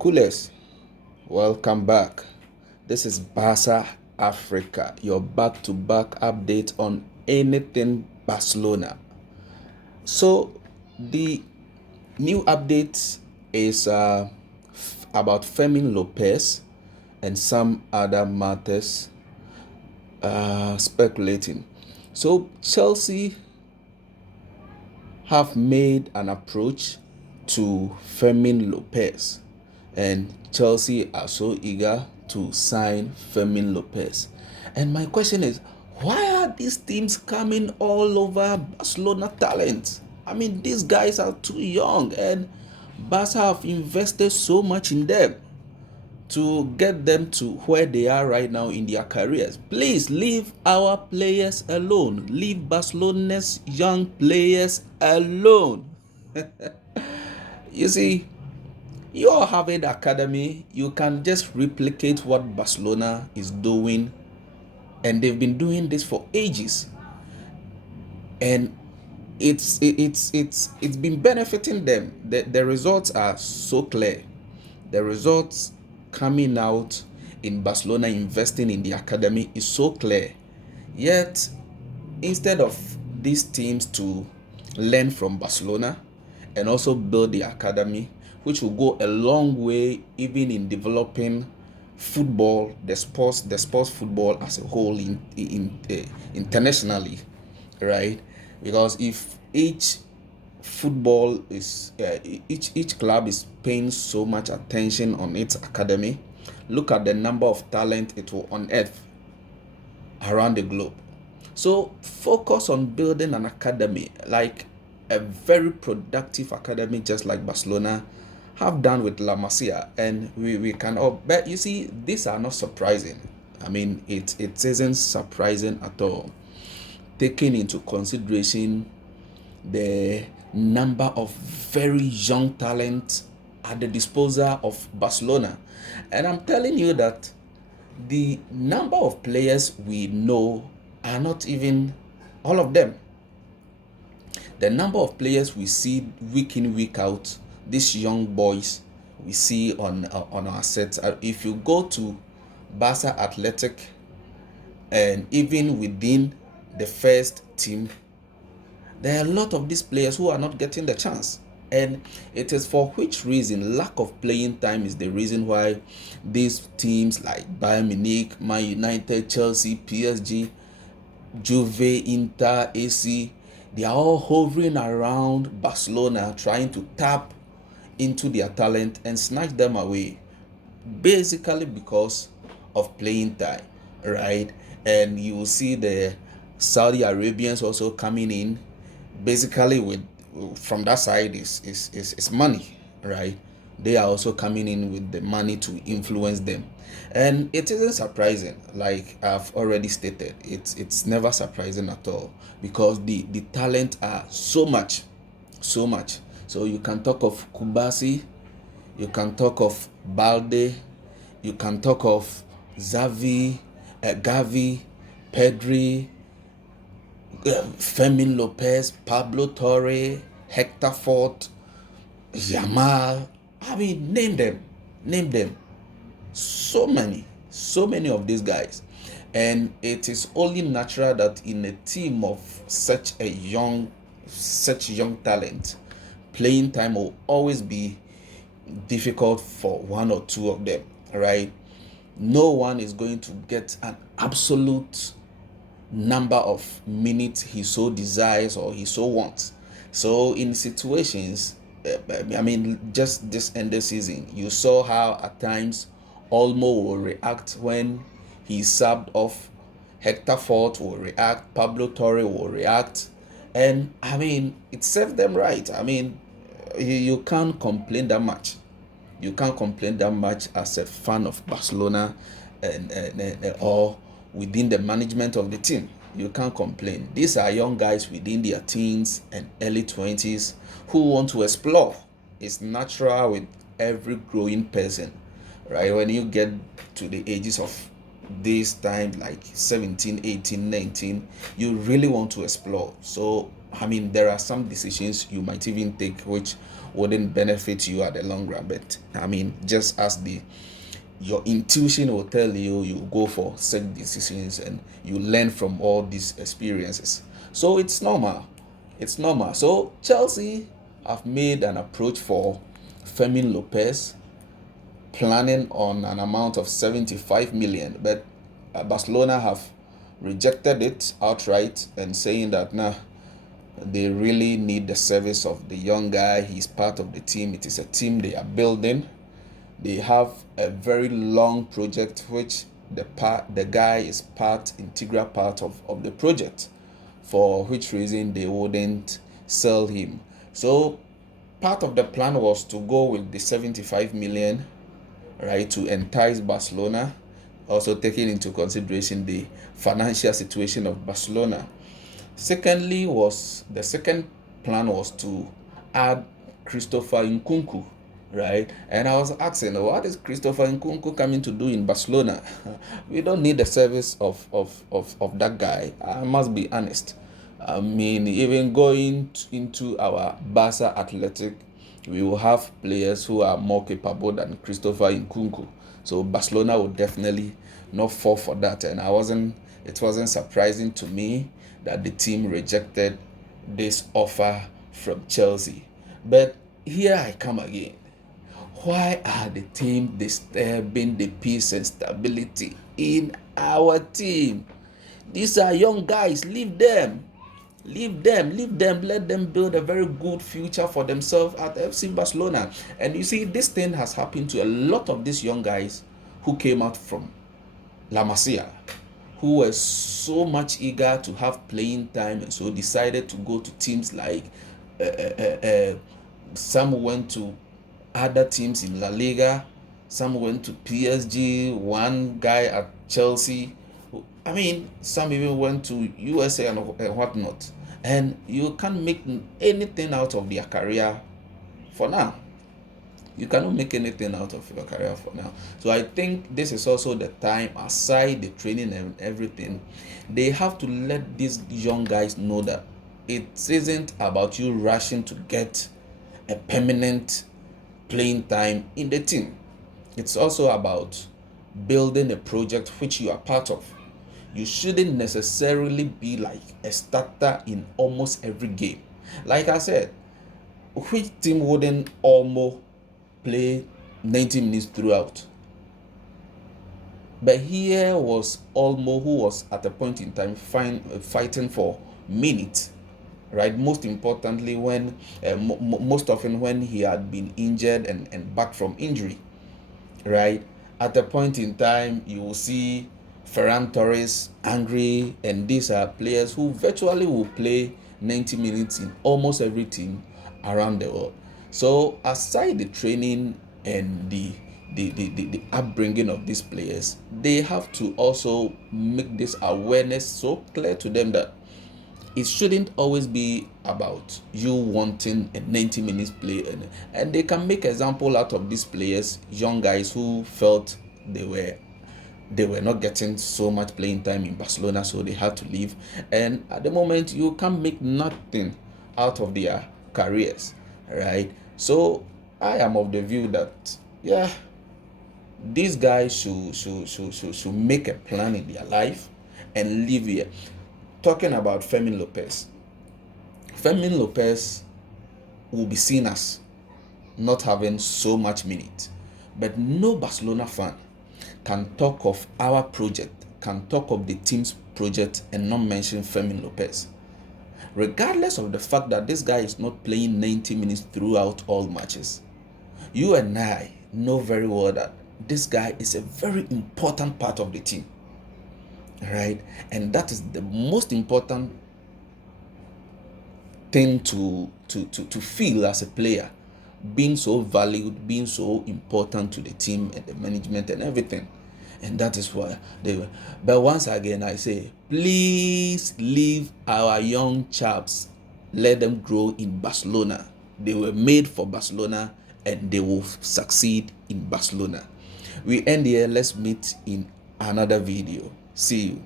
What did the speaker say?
Coolest, welcome back. This is Barca Africa, your back-to-back update on anything Barcelona. So, the new update is about FERMIN Lopez and some other matters speculating. So, Chelsea have made an approach to FERMIN Lopez, and Chelsea are so eager to sign FERMIN Lopez. And my question is, why are these teams coming all over Barcelona talent? I mean, these guys are too young, and Barca have invested so much in them to get them to where they are right now in their careers. Please leave our players alone. Leave Barcelona's young players alone. You see, you all have an academy. You can just replicate what Barcelona is doing, and they've been doing this for ages. And it's been benefiting them. The results are so clear. The results coming out in Barcelona investing in the academy is so clear. Yet, instead of these teams to learn from Barcelona and also build the academy, which will go a long way even in developing football, the sports football as a whole internationally, right? Because if each football is each club is paying so much attention on its academy, look at the number of talent it will unearth around the globe. So focus on building an academy, like a very productive academy, just like Barcelona have done with La Masia, and we can all. But you see, these are not surprising. I mean, it isn't surprising at all, taking into consideration the number of very young talent at the disposal of Barcelona. And I'm telling you that the number of players we know are not even all of them. The number of players we see week in, week out, these young boys we see on our sets. If you go to Barca Athletic, and even within the first team, there are a lot of these players who are not getting the chance. And it is for which reason lack of playing time is the reason why these teams like Bayern Munich, Man United, Chelsea, PSG, Juve, Inter, AC, they are all hovering around Barcelona trying to tap into their talent and snatch them away, basically because of playing time, right? And you will see the Saudi Arabians also coming in, basically with from that side is money, right? They are also coming in with the money to influence them. And it isn't surprising, like I've already stated, it's never surprising at all, because the talent are so much. So you can talk of Kubasi, you can talk of Balde, you can talk of Xavi, Gavi, Pedri, FERMIN Lopez, Pablo Torre, Hector Fort, Yamal. I mean, name them. So many of these guys. And it is only natural that in a team of such young talent, playing time will always be difficult for one or two of them, right? No one is going to get an absolute number of minutes he so desires or he so wants. So in situations, I mean, just this end of season, you saw how at times Olmo will react when he subbed off. Hector Fort will react. Pablo Torre will react. And I mean, it served them right. I mean, you can't complain that much. You can't complain that much as a fan of Barcelona and or within the management of the team. You can't complain. These are young guys within their teens and early 20s who want to explore. It's natural with every growing person, right? When you get to the ages of this time, like 17, 18, 19, you really want to explore. So I mean, there are some decisions you might even take which wouldn't benefit you at the long run. But I mean, just as your intuition will tell you, you go for such decisions and you learn from all these experiences. So it's normal. It's normal. So Chelsea have made an approach for Fermin Lopez, planning on an amount of 75 million, but Barcelona have rejected it outright and saying that nah, they really need the service of the young guy. He's part of the team. It is a team they are building. They have a very long project which the guy is integral part of the project, for which reason they wouldn't sell him. So part of the plan was to go with the 75 million, right, to entice Barcelona, also taking into consideration the financial situation of Barcelona. Secondly, was the second plan was to add Christopher Nkunku, right? And I was asking, what is Christopher Nkunku coming to do in Barcelona? We don't need the service of that guy. I must be honest. I mean, even going into our Barca Athletic, we will have players who are more capable than Christopher Nkunku. So Barcelona would definitely not fall for that. And it wasn't surprising to me that the team rejected this offer from Chelsea. But here I come again. Why are the team disturbing the peace and stability in our team? These are young guys. Leave them. Leave them. Let them build a very good future for themselves at FC Barcelona. And you see, this thing has happened to a lot of these young guys who came out from La Masia, who were so much eager to have playing time, and so decided to go to teams like some went to other teams in La Liga, some went to PSG, one guy at Chelsea. I mean, some even went to USA and whatnot. And you can't make anything out of their career for now. You cannot make anything out of your career for now. So I think this is also the time, aside the training and everything, they have to let these young guys know that it isn't about you rushing to get a permanent playing time in the team. It's also about building a project which you are part of. You shouldn't necessarily be like a starter in almost every game. Like I said, which team wouldn't almost play 90 minutes throughout? But here was Olmo, who was at a point in time fighting for minutes, right? Most importantly, when most often when he had been injured and back from injury, right? At a point in time, you will see Ferran Torres angry, and these are players who virtually will play 90 minutes in almost every team around the world. So aside the training and the upbringing of these players, they have to also make this awareness so clear to them that it shouldn't always be about you wanting a 90 minutes play, and they can make example out of these players, young guys who felt they were not getting so much playing time in Barcelona, so they had to leave. And at the moment, you can't make nothing out of their careers, right? So I am of the view that these guys should make a plan in their life and live here. Talking about Fermin Lopez will be seen as not having so much minute, but no Barcelona fan can talk of our project, can talk of the team's project and not mention Fermin Lopez. Regardless of the fact that this guy is not playing 90 minutes throughout all matches, you and I know very well that this guy is a very important part of the team, right? And that is the most important thing to feel as a player, being so valued, being so important to the team and the management and everything. And that is why they were. But once again, I say, please leave our young chaps, let them grow in Barcelona. They were made for Barcelona and they will succeed in Barcelona. We end here. Let's meet in another video. See you.